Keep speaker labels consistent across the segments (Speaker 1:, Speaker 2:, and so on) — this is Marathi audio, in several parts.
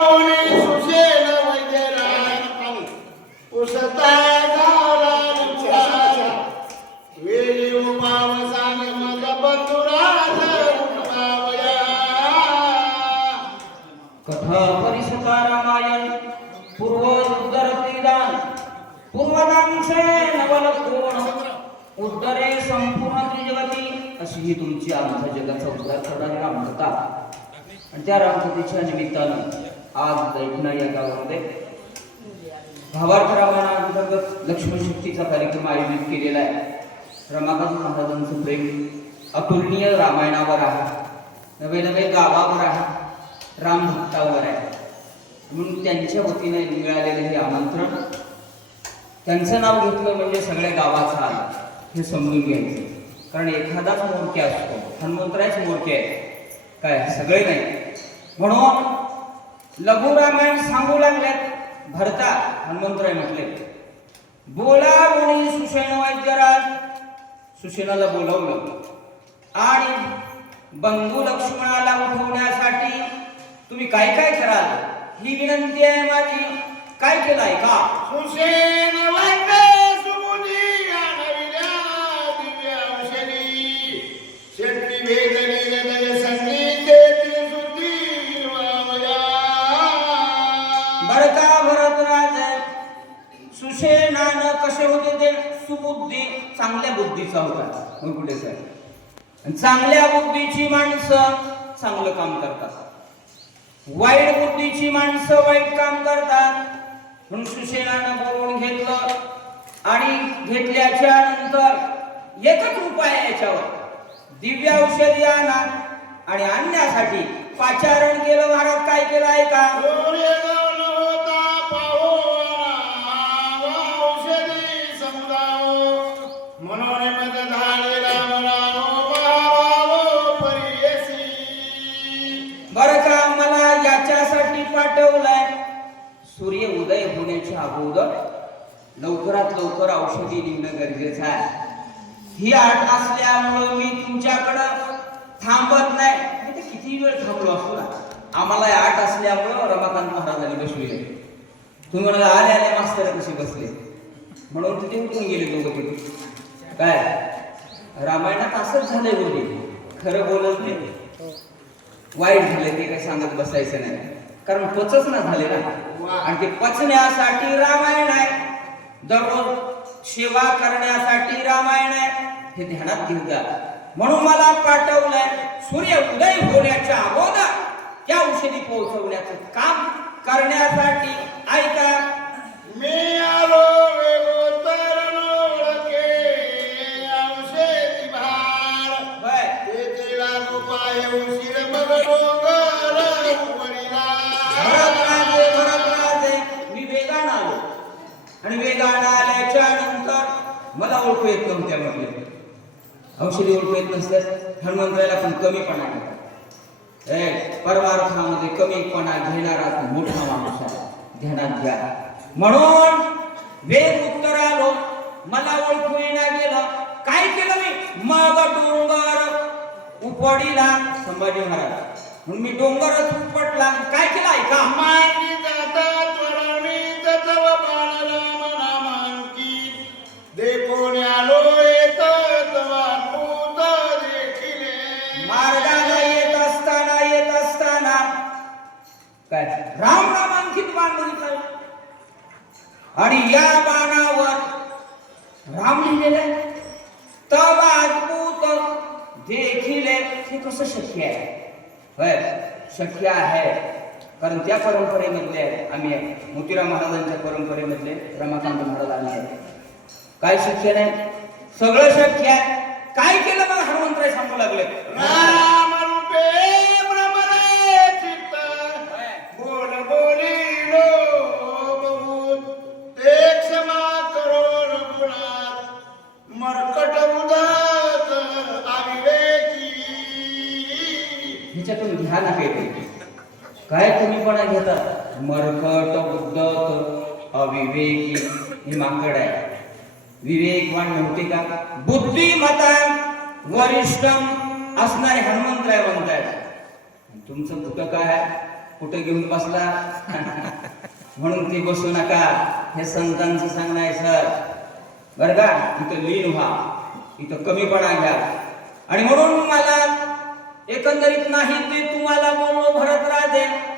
Speaker 1: पाहुणे सुशेल वैद्यराज उसता
Speaker 2: नवल उत्तरे संपूर्ण त्रिजगती अशी ही तुमची आमच्या जगाचा उद्धार करणारी रामकथा आणि त्या रामकथेच्या निमित्तानं आज दैठणा या गावामध्ये. भावार्थ रामायणाअंतर्गत लक्ष्मण शक्तीचा कार्यक्रम आयोजित केलेला आहे. रमाकांत महाराजांचं प्रेम अतुलनीय रामायणावर आहे. नवे नवे गावावर आहे. राम भक्तावर आहे. म्हणून त्यांच्या वतीने मिळालेलं हे आमंत्रण. त्यांचं नाव घेतलं म्हणजे सगळ्या गावाचं आलं. हे समजून घ्यायचं. कारण एखादाच मोरके असतो. हनुमंतरायच मोरके आहे काय? सगळे नाही. म्हणून लघु रामायण सांगू लागल्यात. भरता हनुमंतराय म्हटले. बोला बोली सुषेण वैद्यराज. सुषेणाला बोलावलं. आणि बंधू लक्ष्मणाला उठवण्यासाठी तुम्ही काय काय कराल? ही विनंती आहे माझी. काय केलं आहे का
Speaker 1: सुशेल
Speaker 2: सुबुद्धी चांगल्या बुद्धीचा होता. कुठे चांगल्या बुद्धीची माणसं चांगलं काम करतात. वाईट बुद्धीची माणसं वाईट काम करतात. म्हणून सुषेणानं बोलवून घेतलं आणि घेतल्याच्या नंतर एकच उपाय आहे याच्यावर. दिव्य औषधी आणा आणि आणण्यासाठी पाचारण केलं महाराज काय केलं आहे का? हो, हो, हो. लवकर औषधी निघणं गरजेचं आहे. ही आठ असल्यामुळं मी तुमच्याकडं थांबत नाही. मी तर किती वेळ थांबलो असतो ना? आम्हाला आठ असल्यामुळं रमाकांत महाराजांनी बसूया तुम्ही म्हणाला आले आले मास्तर कसे बसले? म्हणून तिथे उठून गेले दोघं तिथे काय? रामायणात असंच झालंय बोली. खरं बोलत नाही. वाईट झालंय ते काही सांगत बसायचं नाही. कारण पचच ना झाले ना. आणि ते पचण्यासाठी रामायण आहे. दररोज सेवा करण्यासाठी रामायण आहे हे ध्यानात घेऊ द्या म्हणून मला पाठवलंय सूर्य उदय होण्याच्या अगोदर त्या औषधी पोहोचवण्याचं काम करण्यासाठी. ऐका.
Speaker 1: मी आलो.
Speaker 2: आणि वेगाडा आल्याच्यानंतर मला ओळखू येत नव्हत्या म्हटले औषधी ओळखू येत नसल्यास हनुमंतरायला पण कमीपणा ए परमार्थामध्ये कमीपणा घेणारा तो मोठा माणूस आहे. ध्यानात घ्या. म्हणून वेग उत्तर आलो. मला ओळखू येण्या गेलं. काय केलं मी? मग डोंगर उपडीला संभाजी महाराज. म्हणून मी डोंगरच उपटला. काय केलं? ऐका. आणि या बाणावर राम लिहिलेले तब अद्भुत देखील हे कसं शक्य आहे? शक्य आहे. कारण त्या परंपरेमधले आम्ही मोतीराम महाराजांच्या परंपरेमधले रमाकांत महाराज आले आहे. काय शक्य नाही? सगळं शक्य आहे. काय केलं मला हनुमंतराय सांगू लागले?
Speaker 1: राम
Speaker 2: तुम्हीपणा मरकट उद्धत अविवेकी ही माकड आहे. विवेकवान नव्हते का बुद्धिमता वरिष्ठ असणारे हनुमंतराय म्हणतायत तुमचं कुठं काय कुठं कुठे घेऊन बसला. म्हणून ते बसू नका. हे संतांचं सांगणं आहे सर. बरं का? इथं लीन व्हा. इथं कमीपणा घ्या. आणि म्हणून मला एकंदरीत नाही ते तुम्हाला बोललो भरत राहते.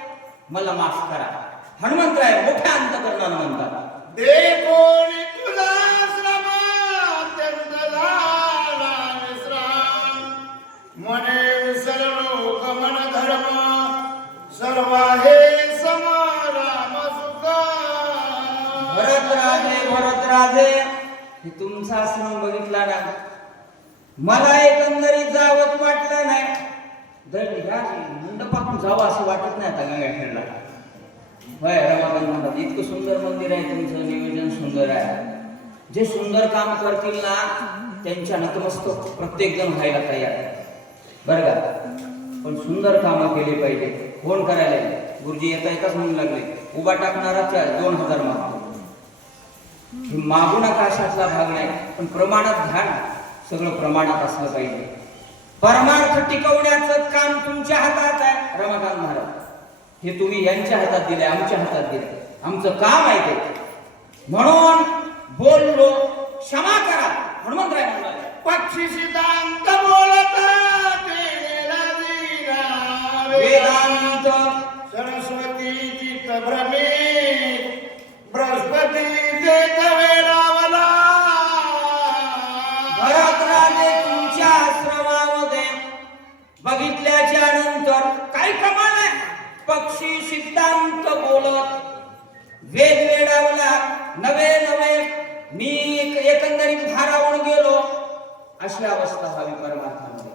Speaker 2: मला माफ करा. हनुमंतराय मोठ्या अंतकरणानं म्हणतात. जावं असं वाटत नाही आता गंगाखेडला होय रमाबाई म्हणतात इतकं सुंदर मंदिर आहे तुमचं नियोजन सुंदर आहे. जे सुंदर काम करतील ना त्यांच्या नतमस्तक प्रत्येक जण व्हायला तयार बरं का? पण सुंदर कामं केली पाहिजे. कोण करायला गुरुजी येता येताच म्हणू लागले? उभा टाकणारा त्या दोन हजार मागतो. हे मागून आकाशातला भाग नाही. पण प्रमाणात ध्यान सगळं प्रमाणात असलं पाहिजे. परमार्थ टिकवण्याचं काम तुमच्या हातात आहे. रमाकांत महाराज हे तुम्ही यांच्या हातात दिले आमच्या हातात दिले आमचं काम आहे ते. म्हणून बोललो क्षमा करा. हनुमंतराय म्हणाले
Speaker 1: पक्षी सिद्धांत बोलत
Speaker 2: वेदांत.
Speaker 1: सरस्वती चित्त भ्रमे
Speaker 2: वेद वेडावला नवे नवे मी एक- एकंदरीत भारावून गेलो. अशी अवस्था व्हावी परमार्थामध्ये.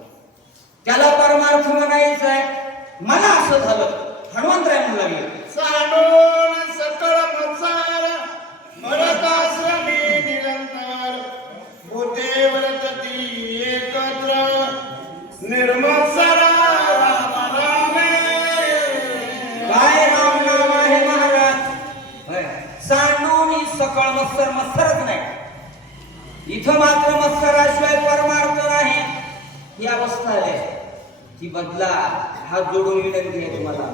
Speaker 2: त्याला परमार्थ म्हणायचं आहे मला असं झालं. हनुमंतराय म्हणून लागले ही अवस्था आहे. ती बदला हात जोडून विनंती आहे तुम्हाला.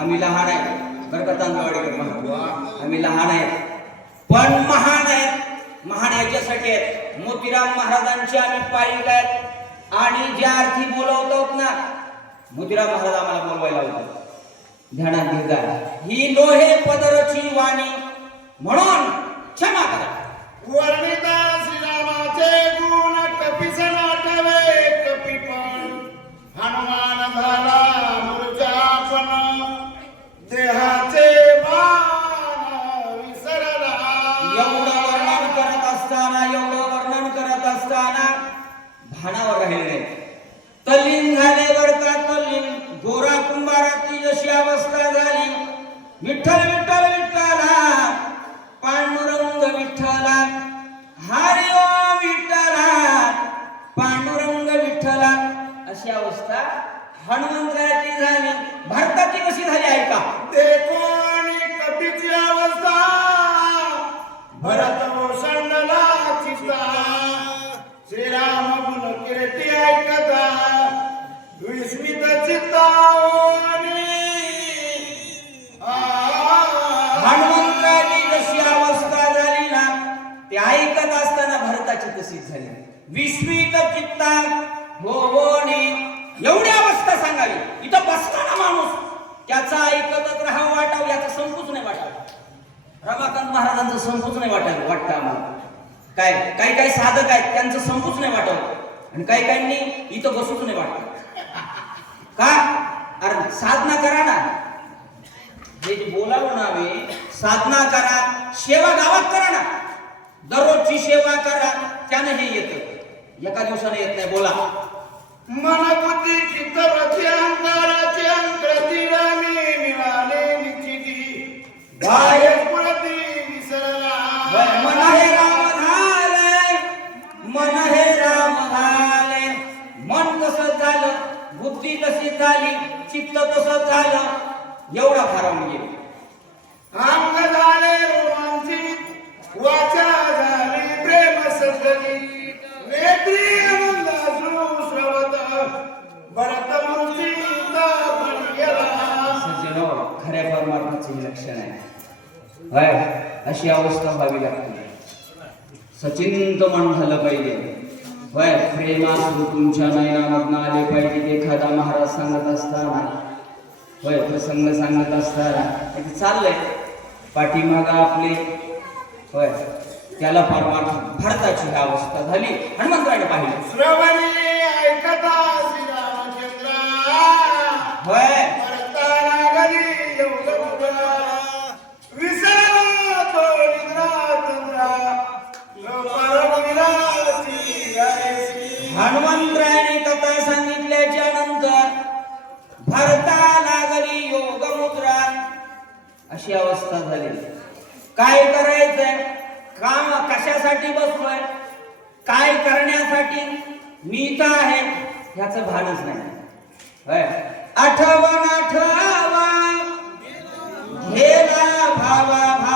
Speaker 2: आम्ही लहान आहे. बरं का तांदवाडीकर महाराज आम्ही लहान आहेत पण महान आहेत. महान याच्यासाठी आहेत. मोतीराम महाराजांची आम्ही पायिक आहेत. आणि ज्या अर्थी बोलवतो ना मोतीराम महाराज आम्हाला बोलवायला होतो. ध्यानात घेता ही लोहे पदरची वाणी म्हणून నిట్ట माणूस त्याचा ऐकतच राहावं वाटावं याचा संपूच नाही वाटावा. रमाकांत महाराजांचं संकोच नाही वाटावं वाटतं आम्हाला. काय काही काही साधक आहेत त्यांचं संपूच नाही वाटत आणि काही काहींनी इथं बसूच नाही वाटत. का? अरे साधना करा ना. जे बोलावं ना साधना करा सेवा गावात करा ना. दररोजची सेवा करा त्यानं हे येतं. एका दिवसाने येत नाही बोला.
Speaker 1: मन बुद्धी चित्त रथी अंकाराचे
Speaker 2: झालं एवढा फारावून गेला
Speaker 1: अंग झाले रोमांचित वाचा झाली प्रेम सजली. नेत्री आनंद श्रवत भरत
Speaker 2: सज्जनो मागचे लक्षण आहे. होय अशी अवस्था व्हावी लागते. सचिंत मन झालं पाहिजे. होय प्रेमासुर तुमच्या नयनामधनं आले पाहिजे एखादा महाराज सांगत असताना. होय प्रसंग सांगत असताना. ते चाललंय. पाठीमाग आपले होय त्याला परमार्थ भारताची ही अवस्था झाली. हनुमंतराने पाहिलं.
Speaker 1: श्रवणी ऐकता
Speaker 2: होय. हनुमंतरायने कथा सांगितल्याच्या नंतर भरता अशी अवस्था झाली. काय करायचंय? काम कशासाठी बसलोय? काय करण्यासाठी? मी तर आहे. ह्याच भानच नाही. आठवण आठवा घेला भावा.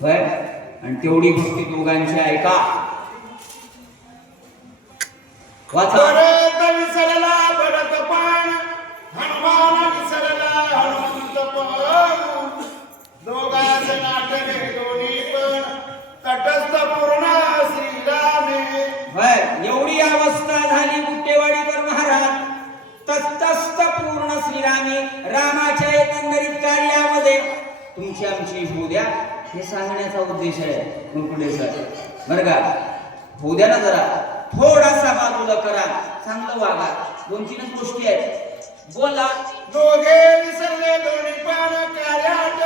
Speaker 2: होय आणि तेवढी भक्ती दोघांची आहे का वाचा
Speaker 1: भरत विसरला भरत पण. हनुमान विसरला हनुमंत पण. दोघांचे नाटले दोन्ही पण. तटस्थ पूर्ण श्रीरामे.
Speaker 2: एवढी अवस्था झाली गुट्टेवाडीकर महाराज. तस्तस्त पूर्ण श्रीरामी रामाच्या एकंदरीत कार्यामध्ये. तुमची आमची होऊ द्या. हे सांगण्याचा उद्देश आहे सर बरं का? होऊ द्या ना जरा. थोडासा बाजूला करा. चांगलं वागा. दोन तीनच गोष्टी आहेत. बोला.
Speaker 1: दोघे विसरले दोन्ही पण कार्यात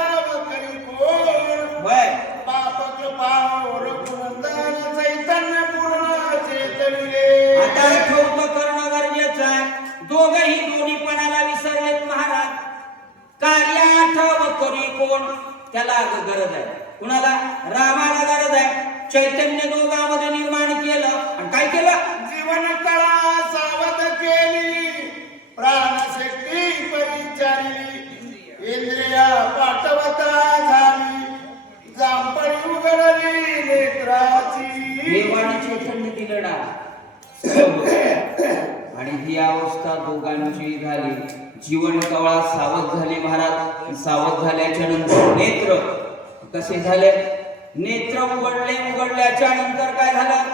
Speaker 1: करी कोण?
Speaker 2: होय
Speaker 1: पाप कृपा ओरखुनंदन चैतन्य पूर्ण चेतविले
Speaker 2: आता ठेवतं करणं गरजेचं आहे. दोघही दोन्हीपणाला विसरलेत महाराज. कार्य आठव करी कोण? त्याला गरज आहे. कुणाला? रामाला गरज आहे. चैतन्य दोघांमध्ये निर्माण केलं. आणि काय केलं?
Speaker 1: जीवन कळा सावध केली. प्राणशक्ती परिचारी इंद्रिया पाठवता झाली. जांभळी उघडली नेत्राची.
Speaker 2: देवाने चैतन्य दिलं आणि ही अवस्था दोघांची झाली. जीवन कवळा सावध झाले महाराज. सावध झाल्याच्यानंतर नेत्र कसे झाले? नेत्र उघडले उघडल्याच्या नंतर काय झालं?